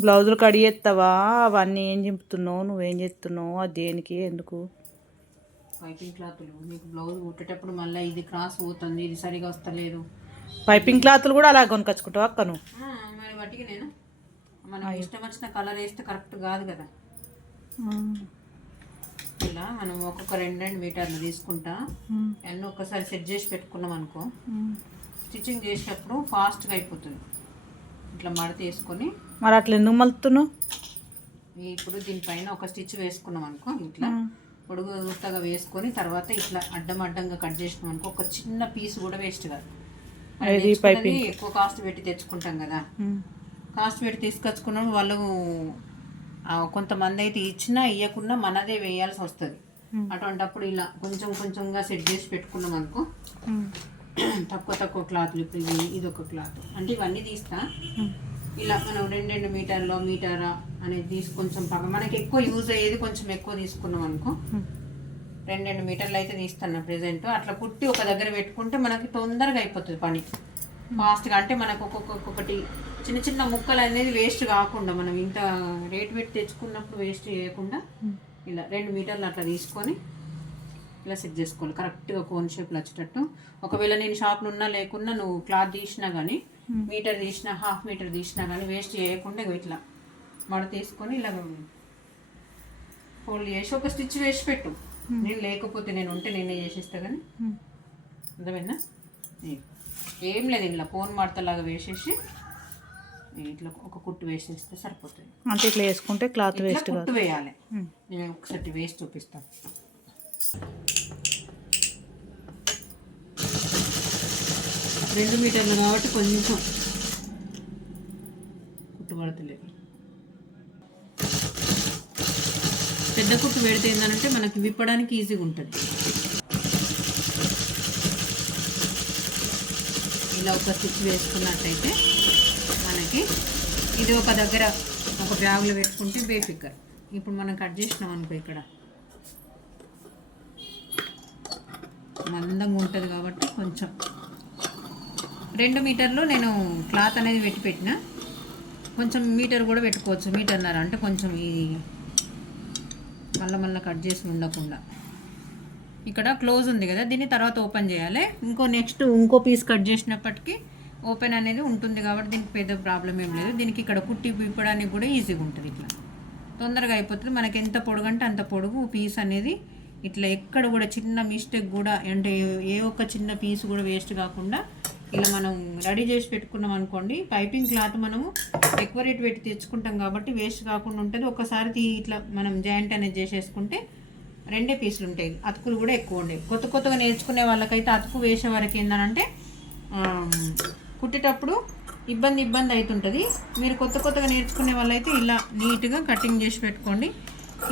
బ్లౌజులు కడిగేస్తావా అవన్నీ ఏం చింపుతున్నావు? నువ్వేం చేస్తున్నావు? అది దేనికి? ఎందుకు? పైపింగ్ క్లాతులు మీకు బ్లౌజ్ కుట్టేటప్పుడు మళ్ళీ ఇది క్రాస్ పోతుంది ఇది సరిగా వస్తలేదు. పైపింగ్ క్లాత్లు కూడా అలా కొనుకొచ్చుకుంటావు అక్క నువ్వు మరి వాటికి నేను. మనకి ఇష్టం వచ్చిన కలర్ వేస్తే కరెక్ట్ కాదు కదా. ఇలా మనం ఒక్కొక్క రెండు రెండు మీటర్లు తీసుకుంటా. అన్నీ ఒక్కసారి సెట్ చేసి పెట్టుకున్నాం అనుకో. స్టిచ్చింగ్ చేసేటప్పుడు ఫాస్ట్గా అయిపోతుంది. ఇట్లా మడత వేసుకొని మరి అట్లా ఎందుకు మలుతున్నావు ఇప్పుడు దీనిపైన ఒక స్టిచ్ వేసుకున్నాం అనుకో ఇట్లా. పొడుగు గుత్తగా వేసుకొని తర్వాత ఇట్లా అడ్డం అడ్డంగా కట్ చేసినాం అనుకో ఒక చిన్న పీస్ కూడా వేస్ట్ కాదు. ఎక్కువ కాస్ట్ పెట్టి తెచ్చుకుంటాం కదా. కాస్ట్ పెట్టి తీసుకొచ్చుకున్నప్పుడు వాళ్ళు కొంతమంది అయితే ఇచ్చినా ఇవ్వకుండా మనదే వేయాల్సి వస్తుంది. అటువంటప్పుడు ఇలా కొంచెం కొంచెంగా సెట్ చేసి పెట్టుకున్నాం అనుకో తక్కువ తక్కువ క్లాత్లు ఇప్పుడు ఇది ఒక క్లాత్. అంటే ఇవన్నీ తీస్తా. ఇలా మనం రెండు రెండు మీటర్లో మీటరా అనేది తీసి కొంచెం పక్క మనకి ఎక్కువ యూజ్ అయ్యేది కొంచెం ఎక్కువ తీసుకున్నాం అనుకో. రెండు రెండు మీటర్లు అయితే తీస్తాను ప్రెసెంట్ అట్లా కుట్టి ఒక దగ్గర పెట్టుకుంటే మనకి తొందరగా అయిపోతుంది పని. ఫాస్ట్గా అంటే మనకు ఒక్కొక్క ఒక్కొక్కటి చిన్న చిన్న ముక్కలు అనేది వేస్ట్ కాకుండా మనం ఇంత రేట్ పెట్టి తెచ్చుకున్నప్పుడు వేస్ట్ చేయకుండా ఇలా రెండు మీటర్లు అట్లా తీసుకొని ఇలా సెట్ చేసుకోవాలి. కరెక్ట్గా కోన్ షేప్లో వచ్చేటట్టు ఒకవేళ నేను షాప్లో ఉన్నా లేకున్నా నువ్వు క్లాత్ తీసినా కానీ మీటర్ తీసినా హాఫ్ మీటర్ తీసినా కానీ వేస్ట్ చేయకుండా ఇట్లా మడ తీసుకొని ఇలా ఫోల్డ్ చేసి ఒక స్టిచ్ వేసి పెట్టు. నేను లేకపోతే నేను ఉంటే నేనే చేసేస్తా కానీ అర్థమైందా? ఇగో. ఏం లేదు ఇలా ఫోన్ మడతలాగా వేసేసి ఇట్లా ఒక కుట్టు వేసేస్తే సరిపోతుంది. అంటే ఇట్లా వేసుకుంటే క్లాత్ వేస్ట్ కుట్టు వేయాలి. నేను ఒకసారి వేసి చూపిస్తాను రెండు మీటర్లు కాబట్టి కొంచెం కుట్టు పడతలేదు పెద్ద కుట్టు పెడితే ఏంటంటే మనకి విప్పడానికి ఈజీగా ఉంటుంది. ఇలా ఒక స్టిచ్ వేసుకున్నట్టయితే మనకి ఇది ఒక దగ్గర ఒక బ్యాగ్లో పెట్టుకుంటే బేఫిక్కర్. ఇప్పుడు మనం కట్ చేసినాం అనుకో ఇక్కడ. మందంగా ఉంటుంది కాబట్టి కొంచెం. రెండు మీటర్లు నేను క్లాత్ అనేది పెట్టి పెట్టిన. కొంచెం మీటర్ కూడా పెట్టుకోవచ్చు మీటర్న్నర. అంటే కొంచెం ఇది మళ్ళీ మళ్ళీ కట్ చేసి ఉండకుండా. ఇక్కడ క్లోజ్ ఉంది కదా దీన్ని తర్వాత ఓపెన్ చేయాలి. ఇంకో నెక్స్ట్ ఇంకో పీస్ కట్ చేసినప్పటికీ ఓపెన్ అనేది ఉంటుంది కాబట్టి దీనికి పెద్ద ప్రాబ్లం ఏం లేదు. దీనికి ఇక్కడ కుట్టి పీపడానికి కూడా ఈజీగా ఉంటుంది ఇట్లా. తొందరగా అయిపోతుంది. మనకి ఎంత పొడుగు అంటే అంత పొడుగు పీస్ అనేది ఇట్లా ఎక్కడ కూడా చిన్న మిస్టేక్ కూడా అంటే ఏ- ఒక్క చిన్న పీస్ కూడా వేస్ట్ కాకుండా ఇలా మనం రెడీ చేసి పెట్టుకున్నాం అనుకోండి పైపింగ్ క్లాత్ మనము ఎక్కువ రేట్ పెట్టి తెచ్చుకుంటాం కాబట్టి వేస్ట్ కాకుండా ఉంటుంది. ఒకసారి ఇట్లా మనం జాయింట్ అనేది చేసేసుకుంటే రెండే పీసులు ఉంటాయి. అతుకులు కూడా ఎక్కువ ఉండేవి కొత్త కొత్తగా నేర్చుకునే వాళ్ళకైతే అతుకు వేసే వరకు ఏంటంటే కుట్టేటప్పుడు ఇబ్బంది ఇబ్బంది అవుతుంటుంది మీరు కొత్త కొత్తగా నేర్చుకునే వాళ్ళైతే ఇలా నీట్గా కటింగ్ చేసి పెట్టుకోండి.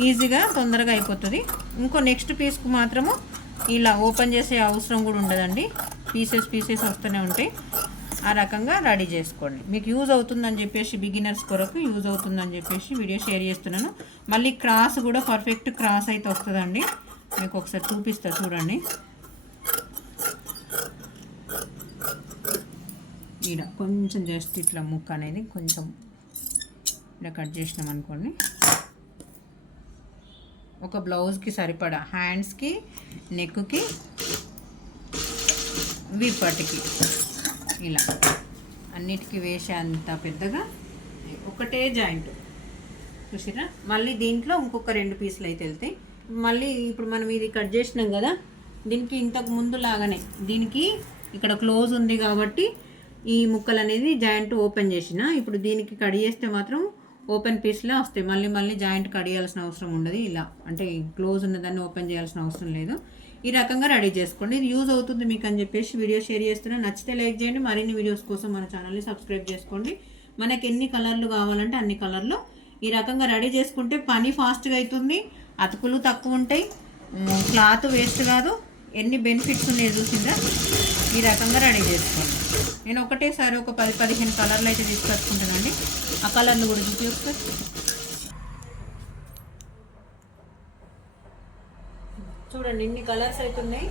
ఈజీగా తొందరగా అయిపోతుంది. ఇంకో నెక్స్ట్ పీస్కు మాత్రము ఇలా ఓపెన్ చేసే అవసరం కూడా ఉండదండి. పీసెస్ పీసెస్ వస్తూనే ఉంటాయి. ఆ రకంగా రెడీ చేసుకోండి. మీకు యూజ్ అవుతుందని చెప్పేసి బిగినర్స్ కొరకు యూజ్ అవుతుందని చెప్పేసి వీడియో షేర్ చేస్తున్నాను. మళ్ళీ క్రాస్ కూడా పర్ఫెక్ట్ క్రాస్ అయితే వస్తుందండి. మీకు ఒకసారి చూపిస్తా చూడండి. ఇలా కొంచెం జస్ట్ ఇట్లా ముక్క అనేది కొంచెం ఇలా కట్ చేసినాం అనుకోండి. ఒక బ్లౌజ్కి సరిపడా హ్యాండ్స్కి నెక్కి విప్పటికి. ఇలా. అన్నిటికీ వేసే అంత పెద్దగా ఒకటే జాయింట్. చూసిరా మళ్ళీ దీంట్లో ఇంకొక రెండు పీసులు అయితే వెళ్తాయి. మళ్ళీ ఇప్పుడు మనం ఇది కట్ చేసినాం కదా దీనికి ఇంతకు ముందు లాగానే దీనికి ఇక్కడ క్లోజ్ ఉంది కాబట్టి ఈ ముక్కలు అనేది జాయింట్ ఓపెన్ చేసిన ఇప్పుడు దీనికి కట్ చేస్తే మాత్రం ఓపెన్ పీస్లో వస్తాయి. మళ్ళీ మళ్ళీ జాయింట్ కడియాల్సిన అవసరం ఉండదు. ఇలా అంటే క్లోజ్ ఉన్నదాన్ని ఓపెన్ చేయాల్సిన అవసరం లేదు. ఈ రకంగా రెడీ చేసుకోండి. ఇది యూజ్ అవుతుంది మీకు అని చెప్పేసి వీడియో షేర్ చేస్తున్నాను నచ్చితే లైక్ చేయండి. మరిన్ని వీడియోస్ కోసం మన ఛానల్ని సబ్స్క్రైబ్ చేసుకోండి. మనకి ఎన్ని కలర్లు కావాలంటే అన్ని కలర్లు ఈ రకంగా రెడీ చేసుకుంటే పని ఫాస్ట్గా అవుతుంది అతుకులు తక్కువ ఉంటాయి. క్లాత్ వేస్ట్ కాదు. ఎన్ని బెనిఫిట్స్ ఉన్నాయో చూసిందా? ఈ రకంగా రెడీ చేసుకోండి. నేను ఒకటేసారి ఒక పది పదిహేను కలర్లు అయితే తీసుకొచ్చుకుంటానండి. ఆ కలర్ని కూడా చూపి ఒకసారి చూడండి ఇన్ని కలర్స్ అయితే ఉన్నాయి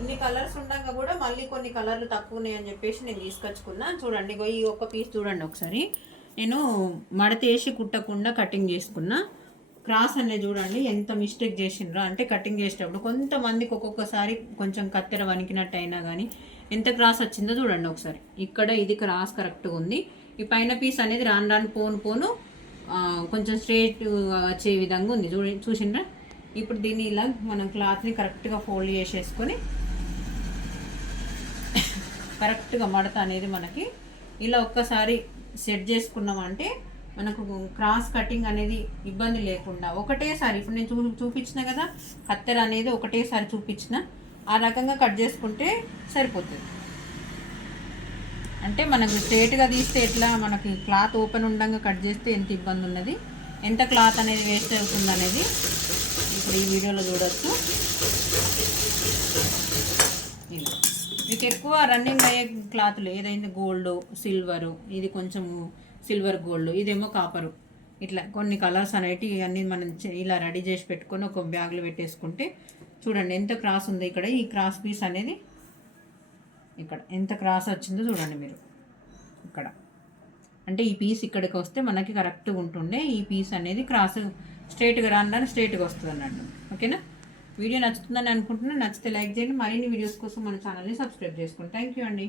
ఇన్ని కలర్స్ ఉండగా కూడా మళ్ళీ కొన్ని కలర్లు తక్కువ ఉన్నాయి అని చెప్పేసి నేను తీసుకొచ్చుకున్నా. చూడండి ఈ ఒక్క పీస్ చూడండి ఒకసారి. నేను మడతేసి కుట్టకుండా కటింగ్ చేసుకున్నా. క్రాస్ అనేది చూడండి ఎంత మిస్టేక్ చేసిండ్రో. అంటే కటింగ్ చేసేటప్పుడు కొంతమందికి ఒక్కొక్కసారి కొంచెం కత్తెర వణికినట్టు అయినా కానీ ఎంత క్రాస్ వచ్చిందో చూడండి ఒకసారి. ఇక్కడ ఇది క్రాస్ కరెక్ట్గా ఉంది. ఈ పైన పీస్ అనేది రాను రాను పోను పోను కొంచెం స్ట్రేట్ వచ్చే విధంగా ఉంది. చూ చూసిండ్రా? ఇప్పుడు దీన్ని ఇలా మనం క్లాత్ని కరెక్ట్గా ఫోల్డ్ చేసేసుకొని కరెక్ట్గా మడత అనేది మనకి ఇలా ఒక్కసారి సెట్ చేసుకున్నామంటే మనకు క్రాస్ కటింగ్ అనేది ఇబ్బంది లేకుండా ఒకటేసారి ఇప్పుడు నేను చూ చూపించిన కదా కత్తెర అనేది ఒకటేసారి చూపించిన ఆ రకంగా కట్ చేసుకుంటే సరిపోతుంది. అంటే మనకు స్ట్రేట్గా తీస్తే ఎట్లా? మనకి క్లాత్ ఓపెన్ ఉండగా కట్ చేస్తే ఎంత ఇబ్బంది ఉన్నది? ఎంత క్లాత్ అనేది వేస్ట్ అవుతుంది అనేది ఇప్పుడు ఈ వీడియోలో చూడొచ్చు. మీకు ఎక్కువ రన్నింగ్ అయ్యే క్లాత్లు ఏదైతే గోల్డ్ సిల్వరు ఇది కొంచెం సిల్వర్ గోల్డ్ ఇదేమో కాపరు. ఇట్లా కొన్ని కలర్స్ అనేటివి అన్నీ మనం ఇలా రెడీ చేసి పెట్టుకొని ఒక బ్యాగ్లో పెట్టేసుకుంటే చూడండి ఎంత క్రాస్ ఉంది ఇక్కడ. ఈ క్రాస్ పీస్ అనేది ఇక్కడ. ఎంత క్రాస్ వచ్చిందో చూడండి మీరు. ఇక్కడ. అంటే ఈ పీస్ ఇక్కడికి వస్తే మనకి కరెక్ట్గా ఉంటుండే. ఈ పీస్ అనేది క్రాస్ స్ట్రైట్గా రాను స్ట్రైట్గా వస్తుంది అన్నట్టు. ఓకేనా వీడియో నచ్చుతుందని అనుకుంటున్నా. నచ్చితే లైక్ చేయండి. మరిన్ని వీడియోస్ కోసం మన ఛానల్ని సబ్స్క్రైబ్ చేసుకోండి. థ్యాంక్ యూ అండి.